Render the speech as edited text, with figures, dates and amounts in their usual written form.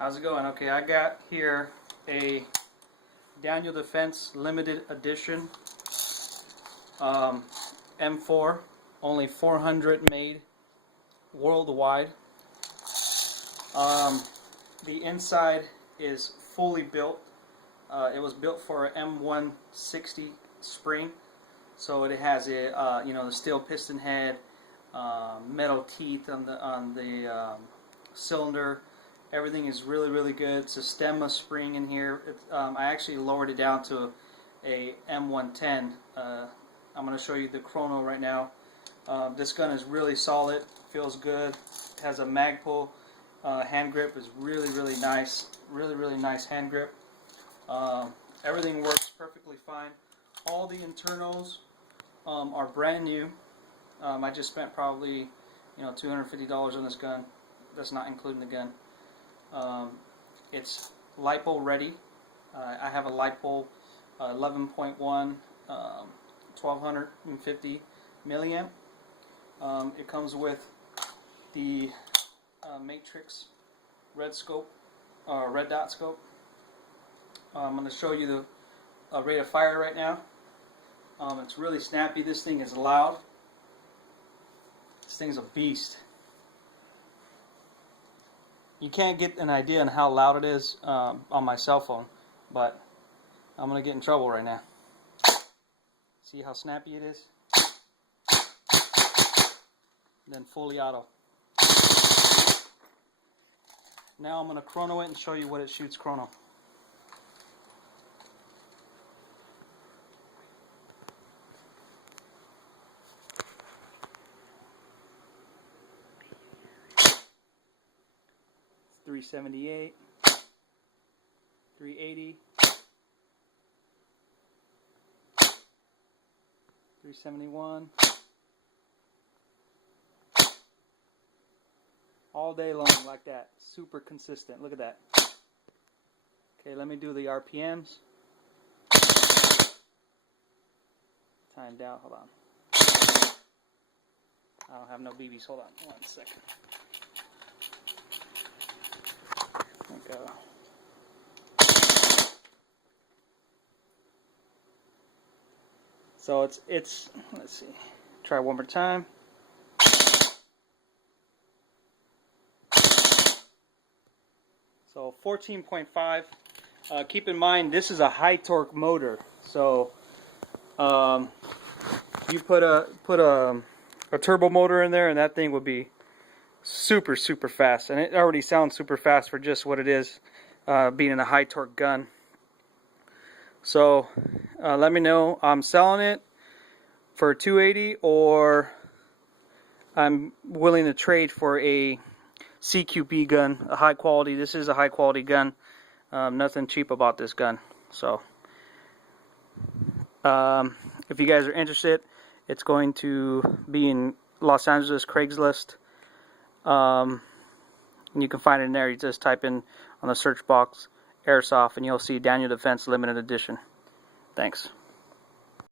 How's it going? Okay, I got here a Daniel Defense limited edition M4, only 400 made worldwide. The inside is fully built. It was built for an M160 spring, so it has a the steel piston head, metal teeth on the cylinder. Everything is really good. Systema spring in here. I actually lowered it down to a M110. I'm going to show you the chrono right now. This gun is really solid, feels good. It has a mag pull. Hand grip is really nice. Really nice hand grip. Everything works perfectly fine. All the internals are brand new. I just spent probably $250 on this gun. That's not including the gun. It's LiPo ready. I have a LiPo 11.1 1250 milliamp. It comes with the Matrix red scope, red dot scope. I'm going to show you the rate of fire right now. It's really snappy. This thing is loud. This thing's a beast. You can't get an idea on how loud it is on my cell phone, but I'm going to get in trouble right now. See how snappy it is? And then fully auto. Now I'm going to chrono it and show you what it shoots chrono. It's 378, 380, 371. All day long like that. Super consistent. Look at that. Okay, let me do the RPMs. Timed out. Hold on. I don't have no BBs. Hold on. 1 second. There we go. So it's let's see. Try one more time. So 14.5. Keep in mind this is a high torque motor. So you put a turbo motor in there, and that thing would be super fast. And it already sounds super fast for just what it is, being a high torque gun. So let me know. I'm selling it for $280, or I'm willing to trade for a CQB gun, a high quality. This is a high quality gun. Nothing cheap about this gun. So if you guys are interested, it's going to be in Los Angeles Craigslist. And you can find it in there. You just type in on the search box Airsoft and you'll see Daniel Defense limited edition. Thanks.